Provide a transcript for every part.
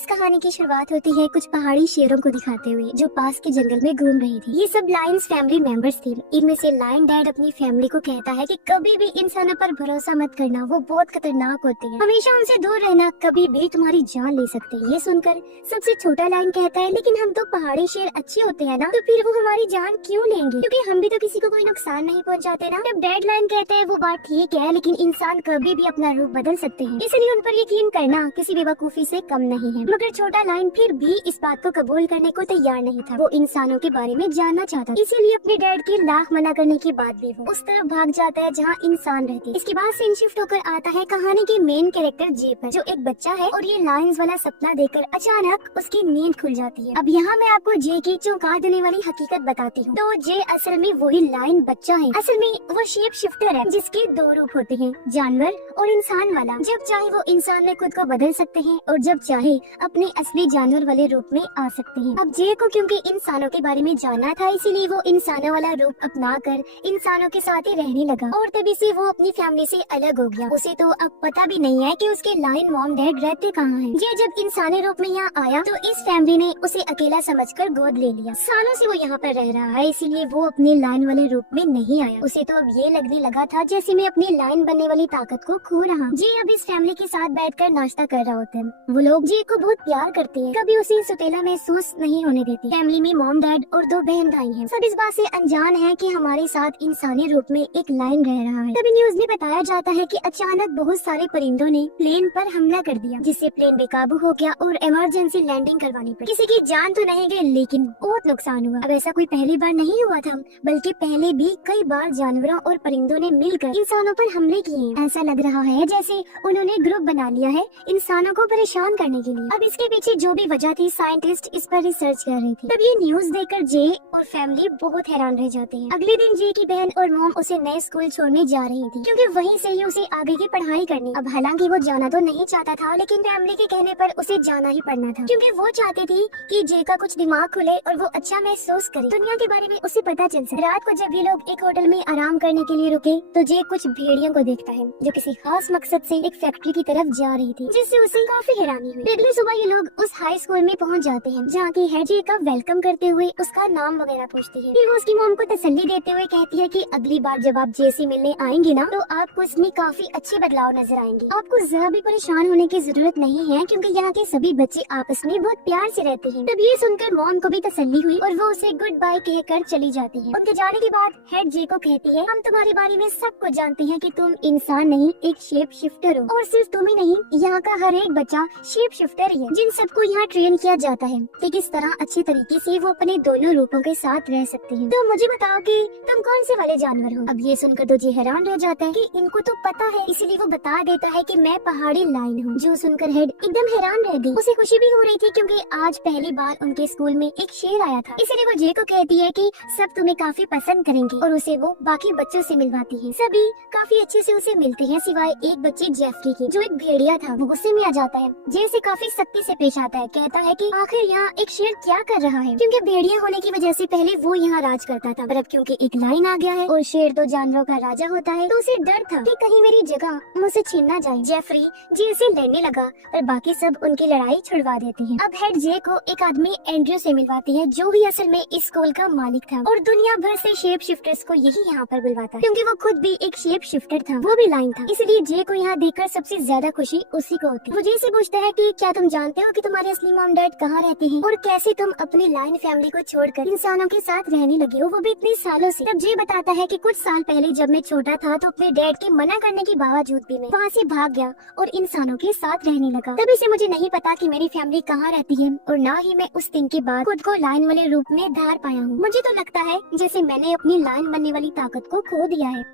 इस कहानी की शुरुआत होती है कुछ पहाड़ी शेरों को दिखाते हुए जो पास के जंगल में घूम रही थी। ये सब लायंस फैमिली मेंबर्स थे। इनमें से लायन डैड अपनी फैमिली को कहता है कि कभी भी इंसानों पर भरोसा मत करना, वो बहुत खतरनाक होते हैं, हमेशा उनसे दूर रहना, कभी भी तुम्हारी जान ले सकते हैं। ये सुनकर सबसे छोटा लायन कहता है, लेकिन हम तो पहाड़ी शेर अच्छे होते हैं ना, तो फिर वो हमारी जान क्यों लेंगे, क्योंकि हम भी तो किसी को कोई नुकसान नहीं पहुँचाते ना। जब डैड लायन कहते हैं वो बात ठीक है, लेकिन इंसान कभी भी अपना रूप बदल सकते हैं, इसलिए उन पर यकीन करना किसी बेवकूफी से कम नहीं है। मगर छोटा लायन फिर भी इस बात को कबूल करने को तैयार नहीं था। वो इंसानों के बारे में जानना चाहता था, इसीलिए अपने डैड के लाख मना करने के बाद भी वो उस तरफ भाग जाता है जहाँ इंसान रहते हैं। इसके बाद सीन शिफ्ट होकर आता है कहानी के मेन कैरेक्टर जे पर, जो एक बच्चा है और ये लायंस वाला सपना देखकर अचानक उसकी नींद खुल जाती है। अब यहाँ मैं आपको जे की चौंका देने वाली हकीकत बताती हूँ। तो जे असल में वही लायन बच्चा है। असल में वो शेप शिफ्टर है जिसके दो रूप होते हैं, जानवर और इंसान वाला। जब चाहे वो इंसान में खुद को बदल सकते हैं और जब चाहे अपने असली जानवर वाले रूप में आ सकते हैं। अब जे को क्योंकि इंसानों के बारे में जानना था, इसीलिए वो इंसानों वाला रूप अपना कर इंसानों के साथ ही रहने लगा और तभी से वो अपनी फैमिली से अलग हो गया। उसे तो अब पता भी नहीं है कि उसके लायन मॉम डैड रहते कहाँ हैं। ये जब इंसानी रूप में यहाँ आया तो इस फैमिली ने उसे अकेला समझकर गोद ले लिया। सालों से वो यहाँ पर रह रहा है, इसीलिए वो अपने लायन वाले रूप में नहीं आया। उसे तो अब ये लगने लगा था जैसे मैं अपनी लायन बनने वाली ताकत को खो रहा। जे अब इस फैमिली के साथ बैठकर नाश्ता कर रहा होता है। वो लोग जे को बहुत प्यार करते हैं, कभी उसे सुतेला महसूस नहीं होने देते। फैमिली में मॉम डैड और दो बहन भाई हैं। सब इस बात से अनजान है कि हमारे साथ इंसानी रूप में एक लायन रह रहा है। तभी न्यूज में बताया जाता है कि अचानक बहुत सारे परिंदों ने प्लेन पर हमला कर दिया, जिससे प्लेन बेकाबू हो गया और इमरजेंसी लैंडिंग करवानी पड़ी। किसी की जान तो नहीं गई, लेकिन बहुत नुकसान हुआ। अब ऐसा कोई पहली बार नहीं हुआ था, बल्कि पहले भी कई बार जानवरों और परिंदों ने मिलकर इंसानों पर हमले किए। ऐसा लग रहा है जैसे उन्होंने ग्रुप बना लिया है इंसानों को परेशान करने के लिए। अब इसके पीछे जो भी वजह थी, साइंटिस्ट इस पर रिसर्च कर रहे थे। तब ये न्यूज देखकर जे और फैमिली बहुत हैरान रह जाते हैं। अगले दिन जे की बहन और मॉम उसे नए स्कूल छोड़ने जा रही थी, क्योंकि वहीं से ही उसे आगे की पढ़ाई करनी। अब हालांकि वो जाना तो नहीं चाहता था, लेकिन फैमिली के कहने पर उसे जाना ही पड़ना था, क्योंकि वो चाहती थी कि जे का कुछ दिमाग खुले और वो अच्छा महसूस करे, दुनिया के बारे में उसे पता चल सके। रात को जब ये लोग एक होटल में आराम करने के लिए रुके तो जे कुछ भेड़ियों को देखता है जो किसी खास मकसद से एक फैक्ट्री की तरफ जा रही थी, जिससे उसे काफी हैरानी हुई। अगली सुबह ये लोग उस हाई स्कूल में पहुंच जाते हैं, जहाँ की हेड जे का वेलकम करते हुए उसका नाम वगैरह पूछती है। फिर वो उसकी मॉम को तसल्ली देते हुए कहती है कि अगली बार जब आप जे से मिलने आएंगे ना, तो आपको इसमें काफी अच्छे बदलाव नजर आएंगे। आपको जरा भी परेशान होने की जरूरत नहीं है, क्योंकि यहाँ के सभी बच्चे आपस में बहुत प्यार से रहते हैं। तब ये सुनकर मॉम को भी तसल्ली हुई और वो उसे गुड बाय कहकर चली जाती है। उनके जाने के बाद हेड जे को कहती है, हम तुम्हारे बारे में सब कुछ जानते हैं कि तुम इंसान नहीं एक शेप शिफ्टर हो, और सिर्फ तुम ही नहीं, यहाँ का हर एक बच्चा शेप शिफ्टर ही है, जिन सबको यहाँ ट्रेन किया जाता है कि किस तरह अच्छे तरीके से वो अपने दोनों रूपों के साथ रह सकते हैं। तो मुझे बताओ कि तुम कौन से वाले जानवर हो। अब ये सुनकर तो जे हैरान रह जाता है कि इनको तो पता है, इसीलिए वो बता देता है कि मैं पहाड़ी लायन हूँ। जो सुनकर हेड एकदम हैरान रह गई। उसे खुशी भी हो रही थी क्योंकि आज पहली बार उनके स्कूल में एक शेर आया था, इसीलिए वो जे को कहती है कि सब तुम्हें काफी पसंद करेंगे, और उसे वो बाकी बच्चों से मिलवाती है। सभी काफी अच्छे से उसे मिलते हैं, सिवाय एक बच्चे जेफरी के, जो एक भेड़िया था। वो गुस्से में आ जाता है, जे से काफी सख्ती से पेश आता है, कहता है कि आखिर यहाँ एक शेर क्या कर रहा है, क्योंकि भेड़िया होने की वजह से पहले वो यहाँ राज करता था, पर अब क्योंकि एक लायन आ गया है और शेर तो जानवरों का राजा होता है, तो उसे डर था कि कहीं मेरी जगह मुझसे छीन ना जाए। जेफरी जे से लड़ने लगा, पर बाकी सब उनकी लड़ाई छुड़वा देते हैं। अब हेड जे को एक आदमी एंड्रयू से मिलवाती है, जो भी असल में इस स्कूल का मालिक था और दुनिया भर से शेप शिफ्टर्स को यही यहाँ पर बुलवाता, क्योंकि वो खुद भी एक शेप शिफ्टर था, वो भी लायन था। इसलिए जे को यहाँ देखकर सबसे ज्यादा खुशी उसी को होती है। वो जे से पूछता है कि क्या तुम जानते हो कि तुम्हारे असली मॉम डैड कहाँ रहते हैं, और कैसे तुम अपनी लायन फैमिली को छोड़कर इंसानों के साथ रहने लगे हो, वो भी इतने सालों से। तब जे बताता है कि कुछ साल पहले जब मैं छोटा था तो अपने डैड के मना करने के बावजूद भी मैं वहाँ से भाग गया और इंसानों के साथ रहने लगा। तभी से मुझे नहीं पता कि मेरी फैमिली कहाँ रहती है, और ना ही मैं उस दिन के बाद खुद को लायन वाले रूप में धार पाया हूँ। मुझे तो लगता है जैसे मैंने अपनी लायन बनने वाली ताकत को खो दिया है।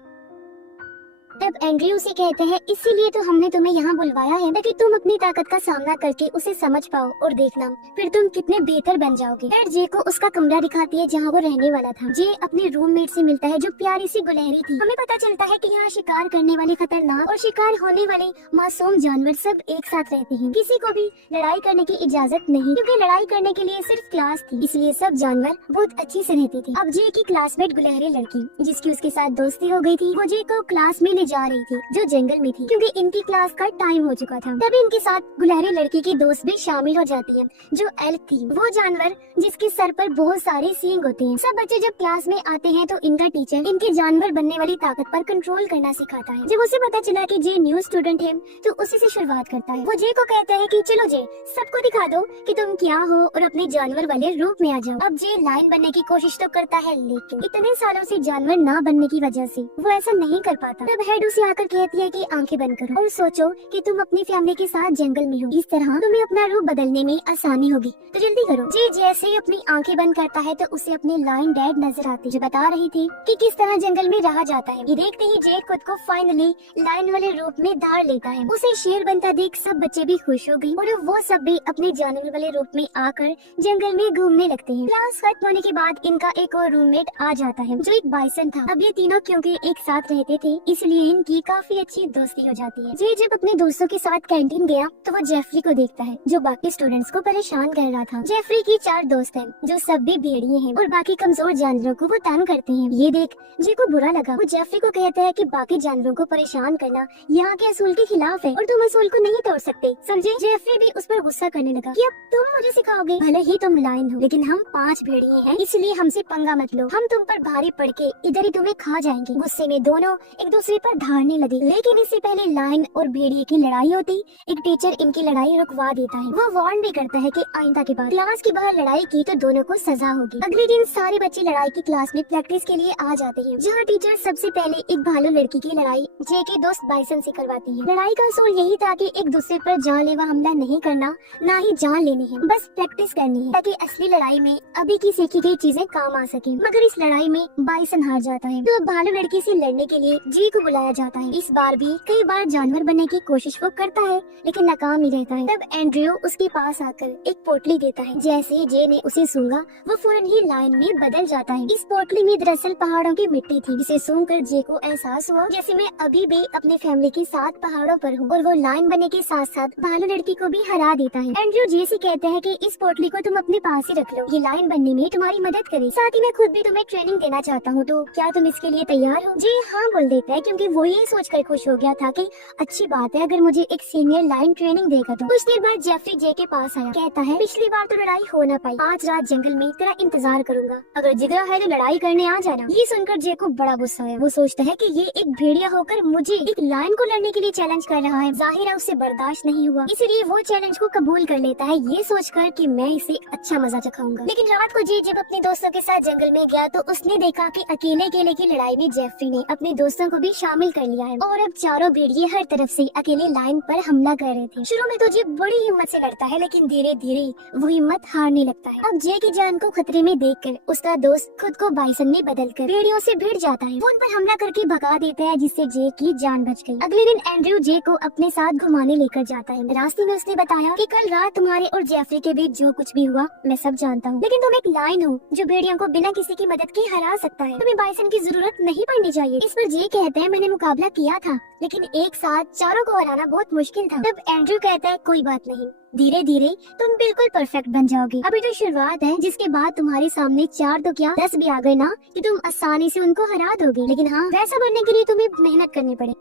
तब एंड्रयू से कहते हैं, इसीलिए तो हमने तुम्हें यहाँ बुलवाया है, ताकि तुम अपनी ताकत का सामना करके उसे समझ पाओ, और देखना फिर तुम कितने बेहतर बन जाओगे। हेड जे को उसका कमरा दिखाती है जहाँ वो रहने वाला था। जे अपने रूममेट से मिलता है जो प्यारी सी गुलहरी थी। हमें पता चलता है कि यहाँ शिकार करने वाले खतरनाक और शिकार होने वाले मासूम जानवर सब एक साथ रहते हैं। किसी को भी लड़ाई करने की इजाजत नहीं, क्योंकि लड़ाई करने के लिए सिर्फ क्लास थी, इसलिए सब जानवर बहुत अच्छे से रहते थे। अब जे की क्लासमेट गुलहरी लड़की, जिसकी उसके साथ दोस्ती हो गई थी, वो जे को क्लास में जा रही थी जो जंगल में थी, क्योंकि इनकी क्लास का टाइम हो चुका था। तभी इनके साथ गुलहरी लड़की की दोस्त भी शामिल हो जाती है जो एल्क थी, वो जानवर जिसके सर पर बहुत सारे सींग होते हैं। सब बच्चे जब क्लास में आते हैं तो इनका टीचर इनके जानवर बनने वाली ताकत पर कंट्रोल करना सिखाता है। जब उसे पता चला कि जे न्यू स्टूडेंट है तो उसी से शुरुआत करता है। वो जे को कहता है कि चलो जे, सबको दिखा दो कि तुम क्या हो और अपने जानवर वाले रूप में आ जाओ। अब जे लायन बनने की कोशिश तो करता है, लेकिन इतने सालों से जानवर ना बनने की वजह से वो ऐसा नहीं कर पाता। तब हेड उसे आकर कहती है कि आंखें बंद करो और सोचो कि तुम अपनी फैमिली के साथ जंगल में हो, इस तरह तुम्हें अपना रूप बदलने में आसानी होगी, तो जल्दी करो। जे जैसे ही अपनी आंखें बंद करता है तो उसे अपने लायन डैड नजर आते जो बता रही थी कि किस तरह जंगल में रहा जाता है। ये देखते ही जे खुद को फाइनली लायन वाले रूप में धार लेता है। उसे शेर बनता देख सब बच्चे भी खुश हो गए और वो सब भी अपने जानवर वाले रूप में आकर जंगल में घूमने लगते हैं। क्लास खत्म होने के बाद इनका एक और रूममेट आ जाता है जो एक बाइसन था। अब ये तीनों क्योंकि एक साथ रहते थे इसलिए इनकी काफी अच्छी दोस्ती हो जाती है। जे जब अपने दोस्तों के साथ कैंटीन गया तो वो जेफरी को देखता है जो बाकी स्टूडेंट्स को परेशान कर रहा था। जेफरी की 4 दोस्त हैं जो सब भी भेड़िए हैं और बाकी कमजोर जानवरों को वो तंग करते हैं। ये देख जे को बुरा लगा। वो जेफरी को कहता है कि बाकी जानवरों को परेशान करना यहाँ के असूल के खिलाफ है और तुम असूल को नहीं तोड़ सकते, समझे। जेफरी भी उस पर गुस्सा करने लगा कि अब तुम मुझे सिखाओगे, भले ही तुम लायन हो लेकिन हम 5 भेड़िए हैं इसलिए हमसे पंगा मत लो, हम तुम पर भारी पड़ के इधर ही तुम्हें खा जाएंगे। गुस्से में दोनों एक दूसरे पर धारने लगे, लेकिन इससे पहले लायन और भेड़िए की लड़ाई होती एक टीचर इनकी लड़ाई रुकवा देता है। वो वार्न भी करता है कि आइंदा के बाद क्लास के बाहर लड़ाई की तो दोनों को सजा होगी। अगले दिन सारे बच्चे लड़ाई की क्लास में प्रैक्टिस के लिए आ जाते हैं जहाँ टीचर सबसे पहले एक भालू लड़की की लड़ाई जे के दोस्त बाइसन से करवाती है। लड़ाई का असूल यही था कि एक दूसरे पर जानलेवा हमला नहीं करना, ना ही जान लेनी है, बस प्रैक्टिस करनी है ताकि असली लड़ाई में अभी की सीखी गई चीजें काम आ सके। मगर इस लड़ाई में बाइसन हार जाता है तो भालू लड़की से लड़ने के लिए जे को बुलाया जाता है। इस बार भी कई बार जानवर बनने की कोशिश वो करता है लेकिन नाकाम ही रहता है। तब एंड्रयू उसके पास आकर एक पोटली देता है। जैसे ही जे ने उसे सूंघा वो फौरन ही लायन में बदल जाता है। इस पोटली में दरअसल पहाड़ों की मिट्टी थी जिसे सूंघकर जे को एहसास हुआ जैसे मैं अभी भी अपने फैमिली के साथ पहाड़ों पर हूँ और वो लायन बनने के साथ साथ भालू लड़की को भी हरा देता है। एंड्रयू जे से कहता है कि इस पोटली को तुम अपने पास ही रख लो, ये लायन बनने में तुम्हारी मदद करे, साथ ही मैं खुद भी तुम्हें ट्रेनिंग देना चाहता हूँ, तो क्या तुम इसके लिए तैयार हो। जे हाँ बोल देता है क्योंकि वो ये सोचकर खुश हो गया था कि अच्छी बात है अगर मुझे एक सीनियर लायन ट्रेनिंग देगा। तो कुछ देर बाद जेफरी जे के पास आया, कहता है पिछली बार तो लड़ाई हो ना पाई, आज रात जंगल में तेरा इंतजार करूंगा, अगर जिगरा है तो लड़ाई करने आ जाना। ये सुनकर जे को बड़ा गुस्सा आया। वो सोचता है कि ये एक भेड़िया होकर मुझे एक लायन को लड़ने के लिए चैलेंज कर रहा है, जाहिर है उससे बर्दाश्त नहीं हुआ, इसीलिए वो चैलेंज को कबूल कर लेता है ये सोचकर कि मैं इसे अच्छा मजा चखाऊंगा। लेकिन रात को जे जब अपने दोस्तों के साथ जंगल में गया तो उसने देखा कि अकेले केले की लड़ाई में जेफरी ने अपने दोस्तों को भी शामिल कर लिया है और अब चारों भेड़िए हर तरफ से अकेले लायन पर हमला कर रहे थे। शुरू में तो जे बड़ी हिम्मत से लड़ता है लेकिन धीरे धीरे वो हिम्मत हारने लगता है। अब जे की जान को खतरे में देखकर उसका दोस्त खुद को बाइसन में बदलकर भेड़ियों से भिड़ जाता है। वो उन पर हमला करके भगा देता है जिससे जे की जान बच गई। अगले दिन एंड्रयू जे को अपने साथ घुमाने लेकर जाता है। रास्ते में उसने बताया कि कल रात तुम्हारे और जेफरी के बीच जो कुछ भी हुआ मैं सब जानता हूँ, लेकिन तुम एक लायन हो जो भेड़ियों को बिना किसी की मदद के हरा सकता है, तुम्हें बाइसन की जरूरत नहीं पड़नी चाहिए। इस पर जे कहते हैं मैंने मुकाबला किया था लेकिन एक साथ चारों को हराना बहुत मुश्किल था। तब एंड्रयू कहता है कोई बात नहीं, धीरे धीरे तुम बिल्कुल परफेक्ट बन जाओगे, अभी तो शुरुआत है, जिसके बाद तुम्हारे सामने 4 तो क्या 10 भी आ गए ना कि तुम आसानी से उनको हरा दोगे, लेकिन हाँ वैसा बनने के लिए तुम्हें मेहनत करनी पड़े।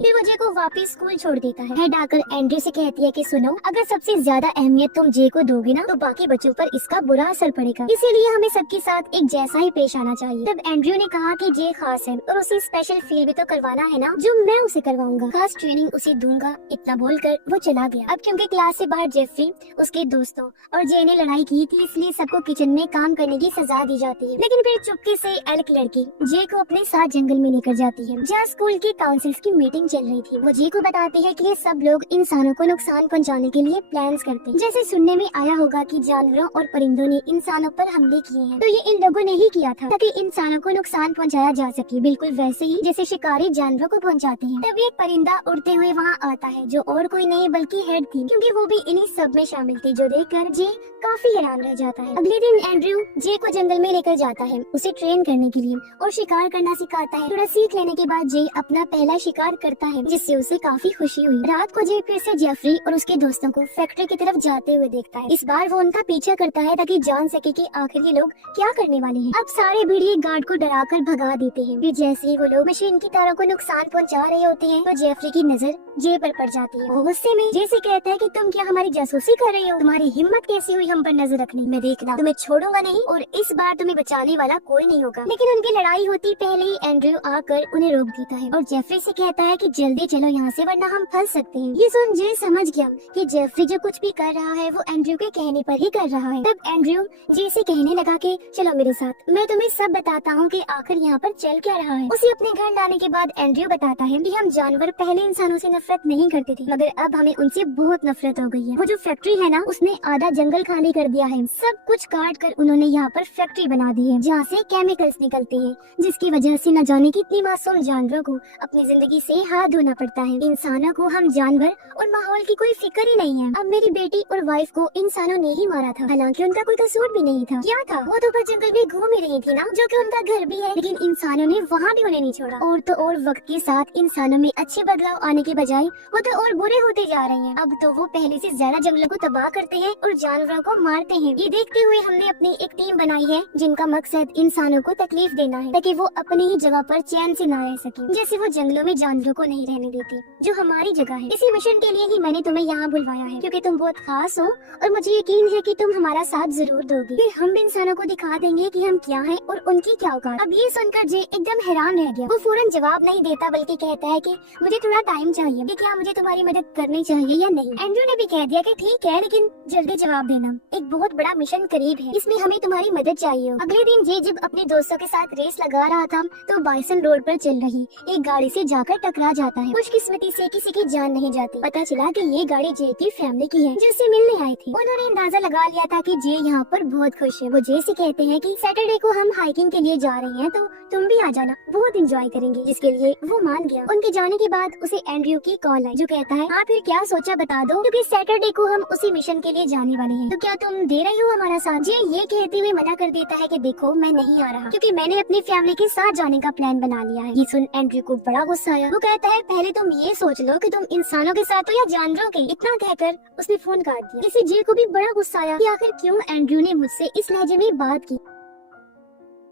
फिर वो जे को वापस स्कूल छोड़ देता है। हेड आकर एंड्रयू से कहती है कि सुनो, अगर सबसे ज्यादा अहमियत तुम जे को दोगे ना तो बाकी बच्चों पर इसका बुरा असर पड़ेगा, इसीलिए हमें सबके साथ एक जैसा ही पेश आना चाहिए। तब एंड्रयू ने कहा कि जे खास है और उसे स्पेशल फील भी तो करवाना है ना जो मैं उसे करवाऊंगा, खास ट्रेनिंग उसे दूंगा। इतना बोलकर वो चला गया। अब क्योंकि क्लास से बाहर जेफरी, उसके दोस्तों और जे ने लड़ाई की थी इसलिए सबको किचन में काम करने की सजा दी जाती है। लेकिन फिर चुपके से एल्क लड़की जे को अपने साथ जंगल में लेकर जाती है जहाँ स्कूल की काउंसिल्स की मीटिंग चल रही थी। वो जे को बताती है कि ये सब लोग इंसानों को नुकसान पहुंचाने के लिए प्लान्स करते हैं। जैसे सुनने में आया होगा कि जानवरों और परिंदों ने इंसानों पर हमले किए हैं, तो ये इन लोगों ने ही किया था ताकि इंसानों को नुकसान पहुंचाया जा सके, बिल्कुल वैसे ही जैसे शिकारी जानवरों को पहुंचाते हैं। तब एक परिंदा उड़ते हुए वहाँ आता है जो और कोई नहीं बल्कि हेड थी, क्योंकि वो भी इन्हीं सब में शामिल थी, जो देखकर जे काफी हैरान रह जाता है। अगले दिन एंड्रयू जे को जंगल में लेकर जाता है उसे ट्रेन करने के लिए और शिकार करना सिखाता है। थोड़ा सीख लेने के बाद जे अपना पहला शिकार करता है जिससे उसे काफी खुशी हुई। रात को जे फिर से जेफरी और उसके दोस्तों को फैक्ट्री की तरफ जाते हुए देखता है। इस बार वो उनका पीछा करता है ताकि जान सके कि आखिर ये लोग क्या करने वाले हैं। अब सारे भेड़िए गार्ड को डराकर भगा देते हैं। फिर जैसे ही वो लोग मशीन की तारों को नुकसान पहुंचा रहे होते हैं तो जेफरी की नजर जे पर पड़ जाती है। वो गुस्से में जे से कहता है कि तुम क्या हमारी जासूसी कर रहे हो? तुम्हारी हिम्मत कैसी हुई हम पर नजर रखने? मैं देखना तुम्हें छोड़ूंगा नहीं और इस बार तुम्हें बचाने वाला कोई नहीं होगा। लेकिन उनकी लड़ाई होती पहले ही एंड्रयू आकर उन्हें रोक देता है और जेफरी से कहता है कि जल्दी चलो यहाँ से वरना हम फंस सकते हैं। ये सुन जे समझ गया कि जेफरी जो कुछ भी कर रहा है वो एंड्रयू के कहने पर ही कर रहा है। तब एंड्रयू जे से कहने लगा कि चलो मेरे साथ, मैं तुम्हें सब बताता हूँ कि आखिर यहाँ पर चल क्या रहा है। उसे अपने घर लाने के बाद एंड्रयू बताता है कि हम जानवर पहले इंसानों से नफरत नहीं करते थे मगर अब हमें उनसे बहुत नफरत हो गई है। वो जो फैक्ट्री है ना उसने आधा जंगल खाली कर दिया है। सब कुछ काट कर उन्होंने यहाँ पर फैक्ट्री बना दी है जहाँ से केमिकल्स निकलते हैं जिसकी वजह से न जाने कितनी मासूम जानवरों को अपनी जिंदगी से हाथ धोना पड़ता है। इंसानों को हम जानवर और माहौल की कोई फिक्र ही नहीं है। अब मेरी बेटी और वाइफ को इंसानों ने ही मारा था, हालांकि उनका कोई कसूर भी नहीं था। क्या था? वो तो बस जंगल में घूम ही रही थी ना, जो कि उनका घर भी है, लेकिन इंसानों ने वहाँ भी उन्हें नहीं छोड़ा। और तो और वक्त के साथ इंसानों में अच्छे बदलाव आने के बजाय वो तो और बुरे होते जा रहे हैं। अब तो वो पहले से ज्यादा जंगलों को तबाह करते हैं और जानवरों को मारते हैं। ये देखते हुए हमने अपनी एक टीम बनाई है जिनका मकसद इंसानों को तकलीफ देना है ताकि वो अपनी ही जगह पर चैन से न रह सके, जैसे वो जंगलों में जानवरों को नहीं रहने देती जो हमारी जगह है। इसी मिशन के लिए ही मैंने तुम्हें यहाँ बुलवाया है क्योंकि तुम बहुत खास हो और मुझे यकीन है कि तुम हमारा साथ जरूर दोगी। फिर हम इंसानों को दिखा देंगे कि हम क्या हैं और उनकी क्या औकात। अब ये सुनकर जे एकदम हैरान रह गया। वो फौरन जवाब नहीं देता बल्कि कहता है कि मुझे थोड़ा टाइम चाहिए कि क्या मुझे तुम्हारी मदद करनी चाहिए या नहीं। एंड्रयू ने भी कह दिया कि ठीक है लेकिन जल्दी जवाब देना, एक बहुत बड़ा मिशन करीब है, इसमें हमें तुम्हारी मदद चाहिए। अगले दिन जे जब अपने दोस्तों के साथ रेस लगा रहा था तो बाइसन रोड पर चल रही एक गाड़ी से जाकर टकरा जाता है। खुशकिस्मती से किसी की जान नहीं जाती। पता चला कि ये गाड़ी जे की फैमिली की है जिससे मिलने आई थी। उन्होंने अंदाजा लगा लिया था कि जे यहाँ पर बहुत खुश है। वो जे से कहते हैं कि सैटरडे को हम हाइकिंग के लिए जा रहे हैं तो तुम भी आ जाना, बहुत एंजॉय करेंगे, जिसके लिए वो मान गया। उनके जाने के बाद उसे एंड्रयू की कॉल आई जो कहता है हाँ फिर क्या सोचा बता दो, क्योंकि सैटरडे को हम उसी मिशन के लिए जाने वाले हैं, तो क्या तुम दे रही हो हमारा साथ? जे ये कहते हुए मना कर देता है कि देखो मैं नहीं आ रहा क्योंकि मैंने अपनी फैमिली के साथ जाने का प्लान बना लिया है। ये सुन एंड्रयू को बड़ा गुस्सा आया। वो कहता है पहले तुम ये सोच लो कि तुम इंसानों के साथ हो या जानवरों के। इतना कहकर उसने फोन काट दिया। इसे जे को भी बड़ा गुस्सा आया कि आखिर क्यों एंड्रयू ने मुझसे इस लहजे में बात की।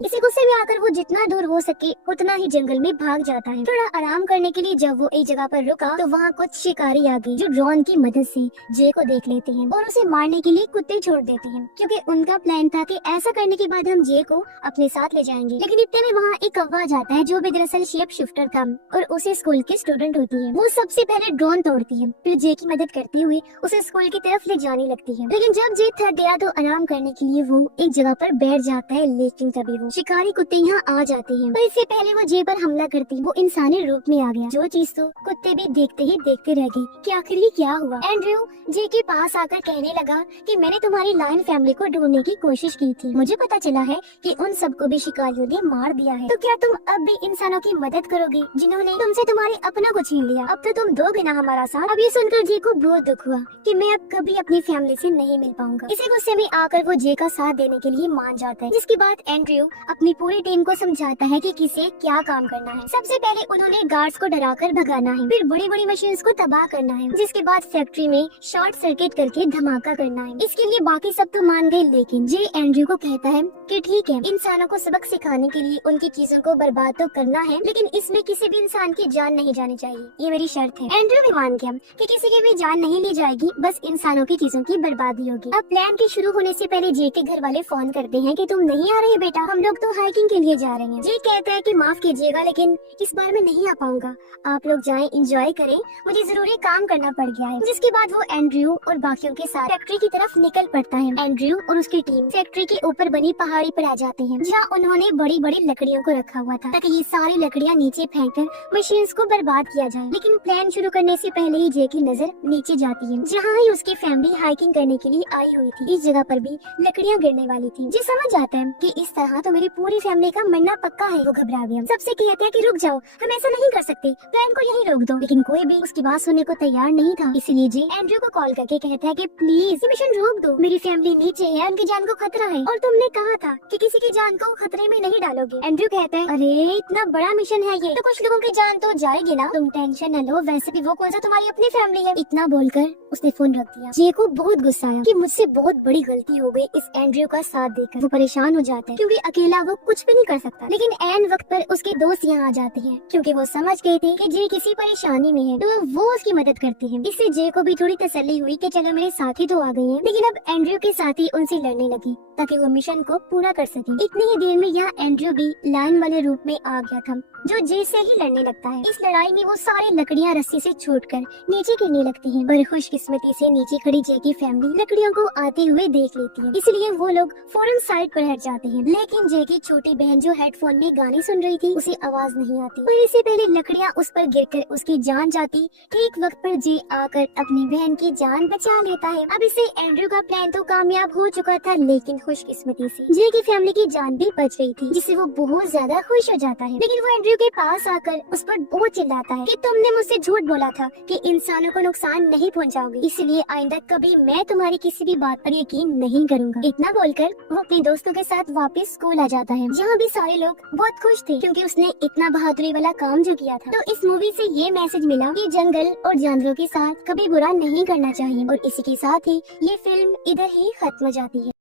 इसी गुस्से में आकर वो जितना दूर हो सके उतना ही जंगल में भाग जाता है। थोड़ा आराम करने के लिए जब वो एक जगह पर रुका तो वहाँ कुछ शिकारी आ गए जो ड्रोन की मदद से जे को देख लेते हैं और उसे मारने के लिए कुत्ते छोड़ देते हैं क्योंकि उनका प्लान था कि ऐसा करने के बाद हम जे को अपने साथ ले जाएंगे। लेकिन इतने में वहाँ एक कौवा आ जाता है जो भी दरअसल शेप शिफ्टर था और उसे स्कूल की स्टूडेंट होती है। वो सबसे पहले ड्रोन तोड़ती है, फिर जे की मदद करते हुए उसे स्कूल की तरफ ले जाने लगती है। लेकिन जब जे थक गया तो आराम करने के लिए वो एक जगह पर बैठ जाता है, लेकिन तभी वो शिकारी कुत्ते यहाँ आ जाते हैं। पर इससे पहले वो जे पर हमला करती वो इंसानी रूप में आ गया। जो चीज तो कुत्ते भी देखते ही देखते रह गए कि आखिर ये क्या हुआ। एंड्रयू जे के पास आकर कहने लगा कि मैंने तुम्हारी लायन फैमिली को ढूंढने की कोशिश की थी, मुझे पता चला है कि उन सबको भी शिकारियों ने मार दिया है, तो क्या तुम अब भी इंसानों की मदद करोगे जिन्होंने तुमसे तुम्हारे अपनों को छीन लिया? अब तो तुम दोगे ना हमारा साथ? अब ये सुनकर जे को बहुत दुख हुआ कि मैं अब कभी अपनी फैमिली से नहीं मिल पाऊंगा। इसी गुस्से में आकर वो जे का साथ देने के लिए मान जाता है, जिसके बाद एंड्रयू अपनी पूरी टीम को समझाता है कि किसे क्या काम करना है। सबसे पहले उन्होंने गार्ड्स को डराकर भगाना है, फिर बड़ी बड़ी मशीन्स को तबाह करना है, जिसके बाद फैक्ट्री में शॉर्ट सर्किट करके धमाका करना है। इसके लिए बाकी सब तो मान गए, लेकिन जे एंड्रयू को कहता है कि ठीक है, इंसानों को सबक सिखाने के लिए उनकी चीजों को बर्बाद तो करना है, लेकिन इसमें किसी भी इंसान की जान नहीं जानी चाहिए, ये मेरी शर्त है। एंड्रयू भी मान गया कि किसी की भी जान नहीं ली जाएगी, बस इंसानों की चीजों की बर्बादी होगी। अब प्लान के शुरू होने से पहले जे के घर वाले फोन करते हैं कि तुम नहीं आ रहे बेटा, हम लोग तो हाइकिंग के लिए जा रहे हैं। जे कहता है कि माफ कीजिएगा लेकिन इस बार मैं नहीं आ पाऊंगा, आप लोग जाएं, एंजॉय करें, मुझे जरूरी काम करना पड़ गया है। जिसके बाद वो एंड्रयू और बाकियों के साथ फैक्ट्री की तरफ निकल पड़ता है। एंड्रयू और उसकी टीम फैक्ट्री के ऊपर बनी पहाड़ी पर आ जाते हैं जहाँ उन्होंने बड़ी बड़ी लकड़ियों को रखा हुआ था ताकि ये सारी लकड़ियाँ नीचे फेंककर मशीन्स को बर्बाद किया जाए। लेकिन प्लान शुरू करने से पहले ही जे की नजर नीचे जाती है जहाँ ही उसकी फैमिली हाइकिंग करने के लिए आई हुई थी। इस जगह पर भी लकड़ियाँ गिरने वाली थी। जे समझ जाता है कि इस तरह तो मेरी पूरी फैमिली का मरना पक्का है। वो घबरा गया, सबसे कहता है कि रुक जाओ, हम ऐसा नहीं कर सकते, प्लान को यहीं रोक दो। लेकिन कोई भी उसकी बात सुनने को तैयार नहीं था। इसीलिए जे एंड्रयू को कॉल करके कहता है कि प्लीज मिशन रोक दो, मेरी फैमिली नीचे है, उनकी जान को खतरा है, और तुमने कहा था कि किसी की जान को खतरे में नहीं डालोगे। एंड्रयू कहता है अरे इतना बड़ा मिशन है ये, तो कुछ लोगों की जान तो जाएगी ना, तुम टेंशन न लो, वैसे भी वो कौन सा तुम्हारी अपनी फैमिली है। इतना बोलकर उसने फोन रख दिया। जे को बहुत गुस्सा आया कि मुझसे बहुत बड़ी गलती हो गई इस एंड्रयू का साथ देकर। वो परेशान हो जाता है क्योंकि अकेला वो कुछ भी नहीं कर सकता। लेकिन एन वक्त पर उसके दोस्त यहाँ आ जाते हैं क्योंकि वो समझ गए थे कि जे किसी परेशानी में है, तो वो उसकी मदद करते हैं। इससे जे को भी थोड़ी तसल्ली हुई कि चलो मेरे साथी तो आ गए हैं। लेकिन अब एंड्रयू के साथी उनसे लड़ने लगी ताकि वो मिशन को पूरा कर सके। इतनी ही देर में यहाँ एंड्रयू भी लाइन वाले रूप में आ गया था जो जे से ही लड़ने लगता है। इस लड़ाई में वो सारी लकड़ियाँ रस्सी से छूटकर नीचे गिरने लगती हैं, पर खुशकिस्मती से नीचे खड़ी जे की फैमिली लकड़ियों को आते हुए देख लेती है, इसलिए वो लोग फौरन साइड पर हट जाते हैं। लेकिन जे की छोटी बहन जो हेडफोन में गाने सुन रही थी उसे आवाज नहीं आती, पर इससे पहले लकड़ियाँ उस पर गिरकर उसकी जान जाती। ठीक वक्त पर जे आकर अपनी बहन की जान बचा लेता है। अब इसे एंड्रयू का प्लान तो कामयाब हो चुका था, लेकिन खुशकिस्मती से जे की फैमिली की जान भी बच गई थी, जिससे वो बहुत ज्यादा खुश हो जाता है। लेकिन वो एंड्रयू के पास आकर उस पर बहुत चिल्लाता है कि तुमने मुझसे झूठ बोला था कि इंसानों को नुकसान नहीं पहुंचाओगे, इसलिए आइंदा कभी मैं तुम्हारी किसी भी बात पर यकीन नहीं करूंगा। इतना बोलकर वो अपने दोस्तों के साथ वापस स्कूल आ जाता है, जहाँ भी सारे लोग बहुत खुश थे क्योंकि उसने इतना बहादुरी वाला काम जो किया था। तो इस मूवी से ये मैसेज मिला कि जंगल और जानवरों के साथ कभी बुरा नहीं करना चाहिए। और इसी के साथ ही ये फिल्म इधर ही खत्म हो जाती है।